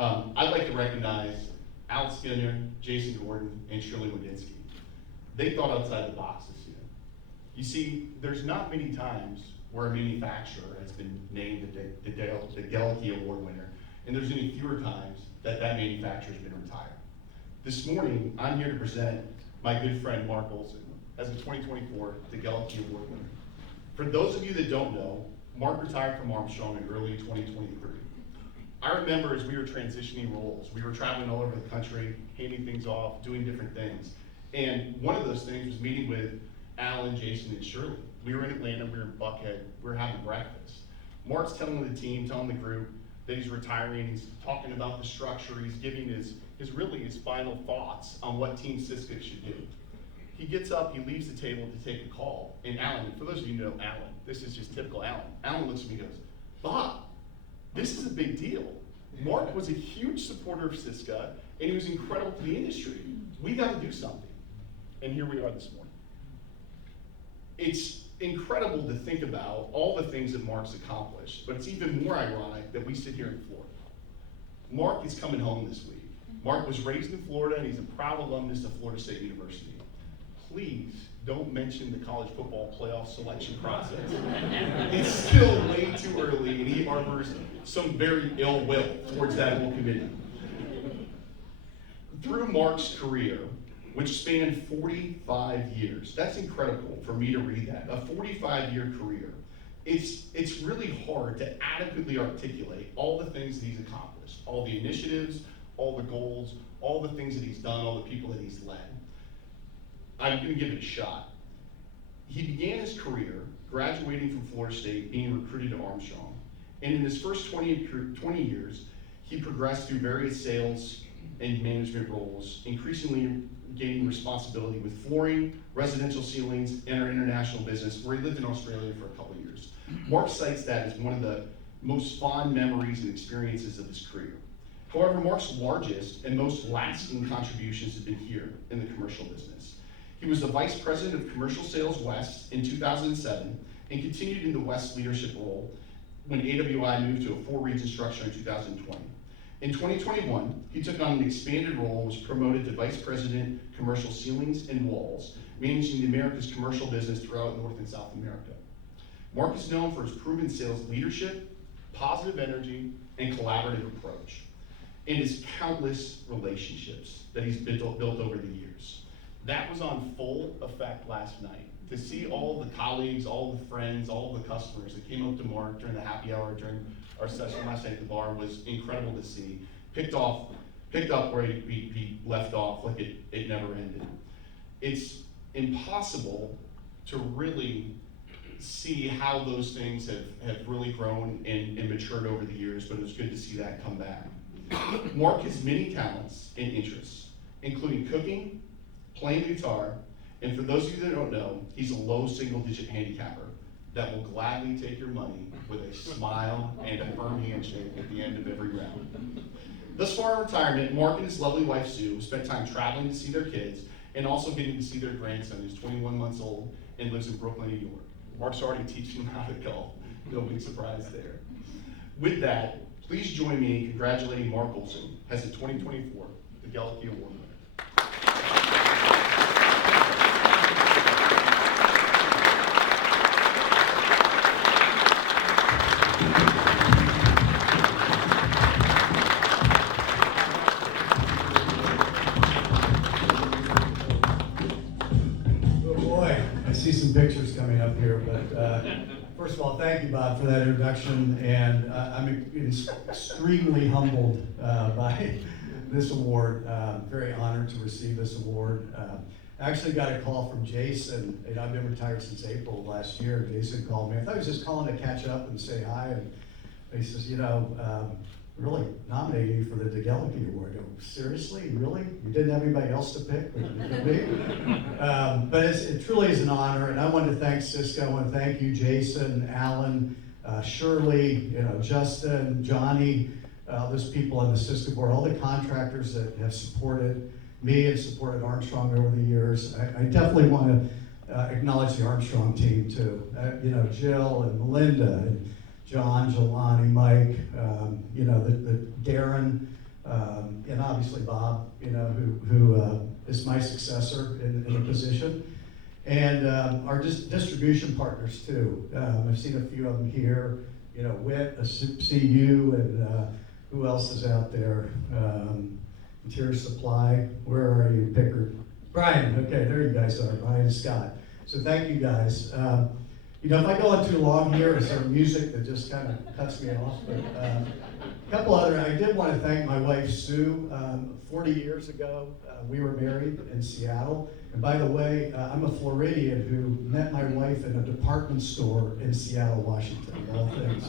I'd like to recognize Al Skinner, Jason Gordon, and Shirley Wadinsky. They thought outside the box this year. You see, there's not many times where a manufacturer has been named the DeGelleke Award winner, and there's any fewer times that manufacturer has been retired. This morning, I'm here to present my good friend Mark Olson as a 2024 DeGelleke Award winner. For those of you that don't know, Mark retired from Armstrong in early 2023. I remember as we were transitioning roles, we were traveling all over the country, handing things off, doing different things. And one of those things was meeting with Alan, Jason, and Shirley. We were in Atlanta, we were in Buckhead, we were having breakfast. Mark's telling the team, telling the group that he's retiring, he's talking about the structure, he's giving his final thoughts on what Team CISCA should do. He gets up, he leaves the table to take a call, and Alan, for those of you who know Alan, this is just typical Alan. Alan looks at me and goes, "Bob, this is a big deal. Mark was a huge supporter of CISCA, and he was incredible to the industry. We got to do something." And here we are this morning. It's incredible to think about all the things that Mark's accomplished, but it's even more ironic that we sit here in Florida. Mark is coming home this week. Mark was raised in Florida, and he's a proud alumnus of Florida State University. Please don't mention the college football playoff selection process. It's still way too early, and he harbors some very ill will towards that whole committee. Through Mark's career, which spanned 45 years, that's incredible for me to read that, a 45-year career. It's really hard to adequately articulate all the things that he's accomplished, all the initiatives, all the goals, all the things that he's done, all the people that he's led. I'm going to give it a shot. He began his career graduating from Florida State, being recruited to Armstrong. And in his first 20 years, he progressed through various sales and management roles, increasingly gaining responsibility with flooring, residential ceilings, and our international business, where he lived in Australia for a couple of years. Mark cites that as one of the most fond memories and experiences of his career. However, Mark's largest and most lasting contributions have been here in the commercial business. He was the Vice President of Commercial Sales West in 2007 and continued in the West leadership role when AWI moved to a 4-region structure in 2020. In 2021, he took on an expanded role and was promoted to Vice President, Commercial Ceilings and Walls, managing the Americas commercial business throughout North and South America. Mark is known for his proven sales leadership, positive energy, and collaborative approach, and his countless relationships that he's built over the years. That was on full effect last night. To see all the colleagues, all the friends, all the customers that came up to Mark during the happy hour, during our session last night at the bar was incredible to see. Picked up where he left off like it never ended. It's impossible to really see how those things have really grown and matured over the years, but it was good to see that come back. Mark has many talents and interests, including cooking, playing guitar, and for those of you that don't know, he's a low single-digit handicapper that will gladly take your money with a smile and a firm handshake at the end of every round. Thus far in retirement, Mark and his lovely wife Sue spent time traveling to see their kids and also getting to see their grandson, who's 21 months old and lives in Brooklyn, New York. Mark's already teaching him how to golf. No big surprise there. With that, please join me in congratulating Mark Olson as the 2024 DeGelleke Award winner. Some pictures coming up here, but first of all, thank you, Bob, for that introduction, and I'm extremely humbled by this award. Very honored to receive this award. I actually got a call from Jason, and I've been retired since April of last year. Jason called me. I thought he was just calling to catch up and say hi, and he says, really nominated you for the DeGelleke Award. I go, seriously, really? You didn't have anybody else to pick but me? But it truly is an honor, and I want to thank CISCA. I want to thank you, Jason, Alan, Shirley, Justin, Johnny, those people on the CISCA board, all the contractors that have supported me and supported Armstrong over the years. I definitely want to acknowledge the Armstrong team too. Jill and Melinda and John, Jelani, Mike, the Darren, and obviously Bob, who is my successor in the position. And our distribution partners too. I've seen a few of them here. WIT, CU, and who else is out there? Interior Supply. Where are you, Pickard? Brian. Okay, there you guys are. Brian and Scott. So thank you guys. If I go on too long here, is there music that just kind of cuts me off? But a couple other. I did want to thank my wife Sue. 40 years ago, we were married in Seattle. And by the way, I'm a Floridian who met my wife in a department store in Seattle, Washington, of all things.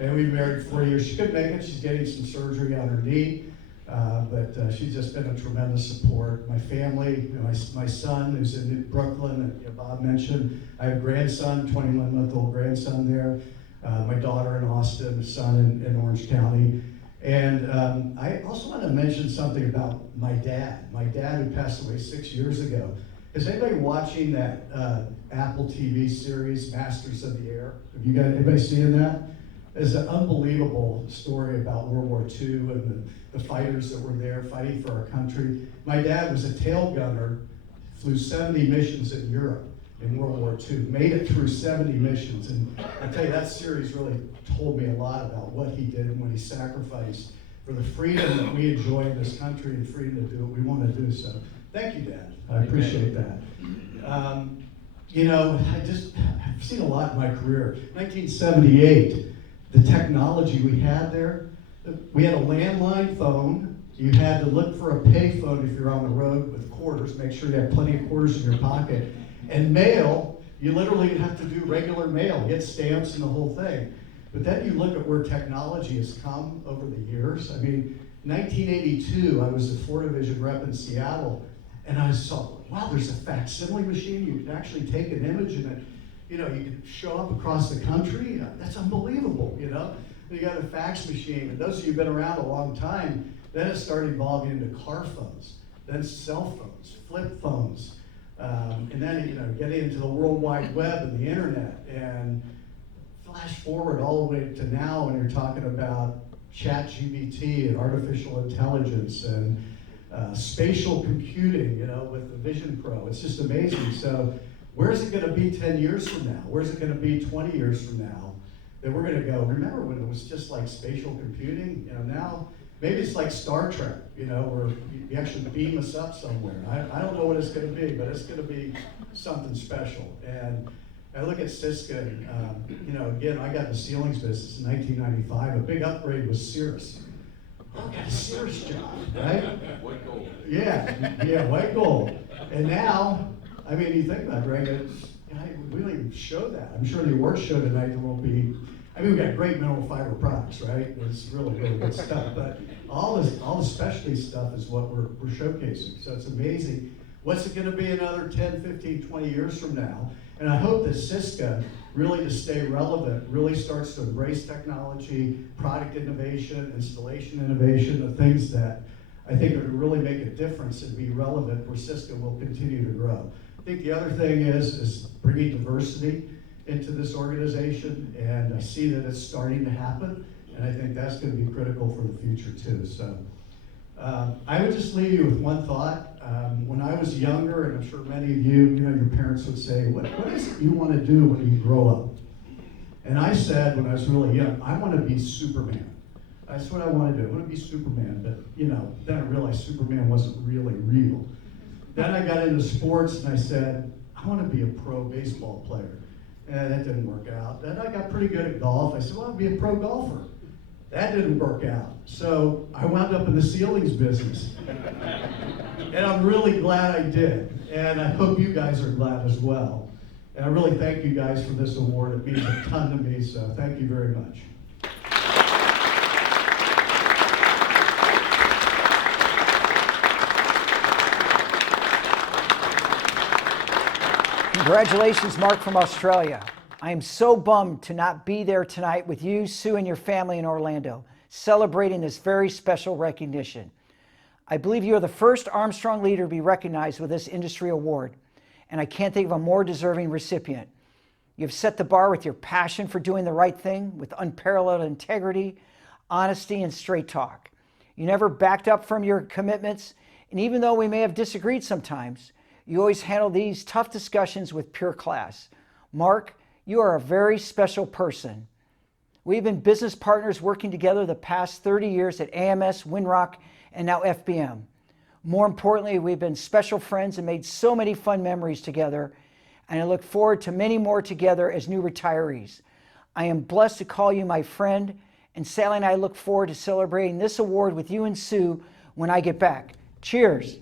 And we married 4 years. She couldn't make it. She's getting some surgery on her knee. But she's just been a tremendous support. My family, my son who's in Brooklyn, Bob mentioned. I have a grandson, 21-month-old grandson there. My daughter in Austin, a son in Orange County. And I also want to mention something about my dad. My dad, who passed away 6 years ago. Is anybody watching that Apple TV series, Masters of the Air? Have you guys, anybody seen that? It's an unbelievable story about World War II and the fighters that were there fighting for our country. My dad was a tail gunner, flew 70 missions in Europe in World War II, made it through 70 missions. And I tell you, that series really told me a lot about what he did and what he sacrificed for the freedom that we enjoy in this country and freedom to do what we want to do. So thank you, Dad. I appreciate that. I've seen a lot in my career. 1978. The technology we had there, we had a landline phone. You had to look for a pay phone if you're on the road with quarters, make sure you have plenty of quarters in your pocket. And mail, you literally have to do regular mail, get stamps and the whole thing. But then you look at where technology has come over the years. I mean, 1982, I was the 4 Division rep in Seattle, and I saw, wow, there's a facsimile machine. You can actually take an image and it, you can show up across the country. That's unbelievable, You got a fax machine. And those of you who've been around a long time, then it started evolving into car phones, then cell phones, flip phones, and then, getting into the World Wide Web and the internet. And flash forward all the way to now when you're talking about ChatGPT and artificial intelligence and spatial computing, with the Vision Pro. It's just amazing. So where's it going to be 10 years from now? Where's it going to be 20 years from now that we're going to go? Remember when it was just like spatial computing? Now maybe it's like Star Trek, where you actually beam us up somewhere. I don't know what it's going to be, but it's going to be something special. And I look at CISCA, and, again, I got in the ceilings business in 1995. A big upgrade was Cirrus. I got a Cirrus job, right? White gold. Yeah, white gold. And now, I mean, you think about it, Greg, we don't even show that. I'm sure the awards show tonight there won't be, we've got great mineral fiber products, right? It's really, really good stuff. But all the specialty stuff is what we're showcasing. So it's amazing. What's it going to be another 10, 15, 20 years from now? And I hope that CISCA, really to stay relevant, really starts to embrace technology, product innovation, installation innovation, the things that I think are going to really make a difference and be relevant where CISCA will continue to grow. I think the other thing is bringing diversity into this organization, and I see that it's starting to happen, and I think that's going to be critical for the future too. So I would just leave you with one thought. When I was younger, and I'm sure many of you, your parents would say, what is it you want to do when you grow up? And I said when I was really young, I want to be Superman. That's what I want to do. I want to be Superman. But, then I realized Superman wasn't really real. Then I got into sports and I said, I want to be a pro baseball player. And that didn't work out. Then I got pretty good at golf. I said, well, I'll be a pro golfer. That didn't work out. So I wound up in the ceilings business. And I'm really glad I did. And I hope you guys are glad as well. And I really thank you guys for this award. It means a ton to me, so thank you very much. Congratulations, Mark from Australia. I am so bummed to not be there tonight with you, Sue, and your family in Orlando, celebrating this very special recognition. I believe you are the first Armstrong leader to be recognized with this industry award, and I can't think of a more deserving recipient. You've set the bar with your passion for doing the right thing, with unparalleled integrity, honesty, and straight talk. You never backed up from your commitments, and even though we may have disagreed sometimes, you always handle these tough discussions with pure class. Mark, you are a very special person. We've been business partners working together the past 30 years at AMS, Winrock, and now FBM. More importantly, we've been special friends and made so many fun memories together, and I look forward to many more together as new retirees. I am blessed to call you my friend, and Sally and I look forward to celebrating this award with you and Sue when I get back. Cheers.